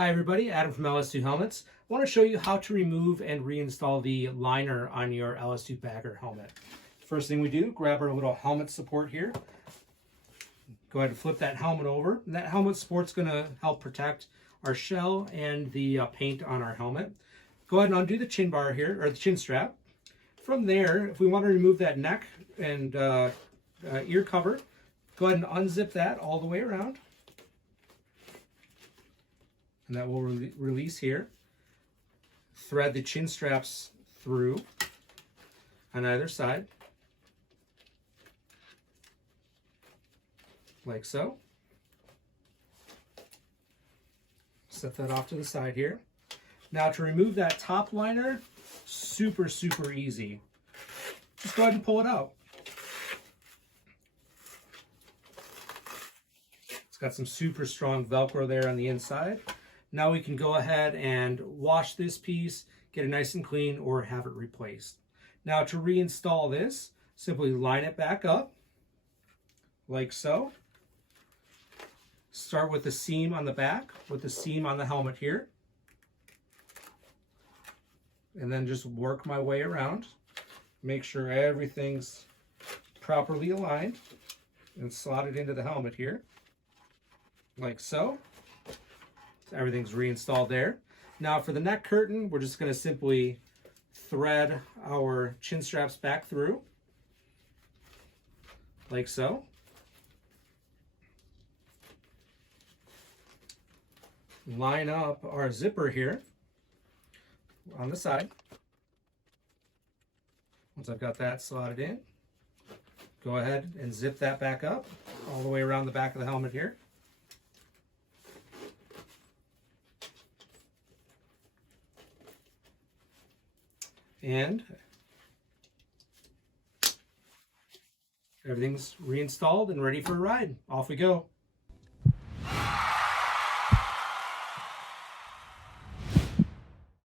Hi everybody, Adam from LS2 Helmets. I want to show you how to remove and reinstall the liner on your LS2 Bagger helmet. First thing we do, grab our little helmet support here. Go ahead and flip that helmet over. And that helmet support's going to help protect our shell and the paint on our helmet. Go ahead and undo the chin bar here, or the chin strap. From there, if we want to remove that neck and ear cover, go ahead and unzip that all the way around. And that will release here. Thread the chin straps through on either side, like so. Set that off to the side here. Now to remove that top liner, super easy. Just go ahead and pull it out. It's got some super strong Velcro there on the inside. Now we can go ahead and wash this piece, get it nice and clean, or have it replaced. Now to reinstall this, simply line it back up, like so. Start with the seam on the back, with the seam on the helmet here. And then just work my way around. Make sure everything's properly aligned and slot it into the helmet here, like so. Everything's reinstalled there. Now for the neck curtain, we're just going to simply thread our chin straps back through, like so. Line up our zipper here on the side. Once I've got that slotted in, go ahead and zip that back up all the way around the back of the helmet here. And everything's reinstalled and ready for a ride. Off we go.